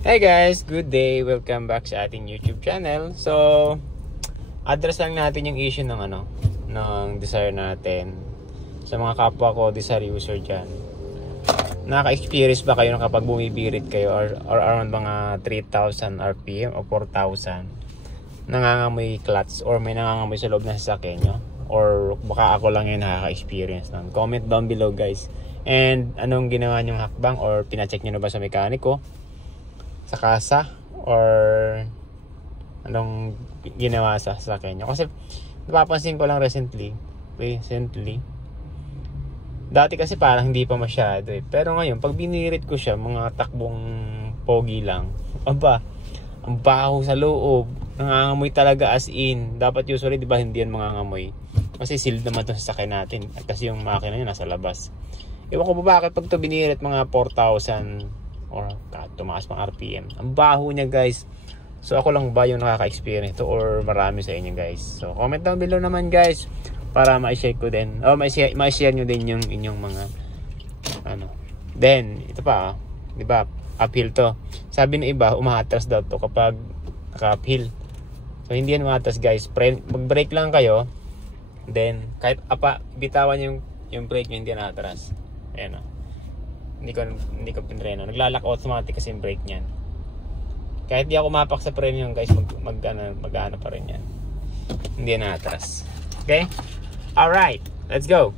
Hey guys, good day. Welcome back sa ating YouTube channel. So, address lang natin yung issue ng ng Desire natin. Sa mga kapwa ko Desire user dyan. Naka-experience ba kayo kapag bumibirit kayo or around mga 3,000 RPM o 4,000? Nangangamoy clutch or may nangangamoy sa loob ng sasakyan nyo? Or baka ako lang yung nakaka-experience nun? Comment down below guys. And anong ginawa nyong hakbang or pinacheck nyo na ba sa mekaniko? Sa kasa or anong ginawa sa sasakyan nyo? Kasi napapansin ko lang recently dati kasi parang hindi pa masyado pero ngayon pag binirit ko siya mga takbong pogi lang, aba ang baho sa loob, nangangamoy talaga as in. Dapat usually diba hindi yan mangangamoy kasi sealed naman ito sa sasakyan natin at kasi yung makina nyo nasa labas. Ewan ko ba bakit pag ito binirit mga 4,000 or tumaas pang RPM, ang baho niya guys. So ako lang ba yung nakaka-experience ito or marami sa inyo guys? So comment down below naman guys para ma-share ko din o ma-share nyo din yung inyong mga Then ito pa di ba uphill to, sabi ng iba umaatras daw to kapag naka-uphill. So hindi yan umaatras guys, mag-brake lang kayo, then kahit bitawan yung brake nyo, hindi yan atras. Ayan o, hindi ko pinreno, naglalak automatic kasi yung brake niyan. Kahit di ako mapak sa preno guys, mag-ano pa rin yan, hindi na atras. Okay, alright, let's go.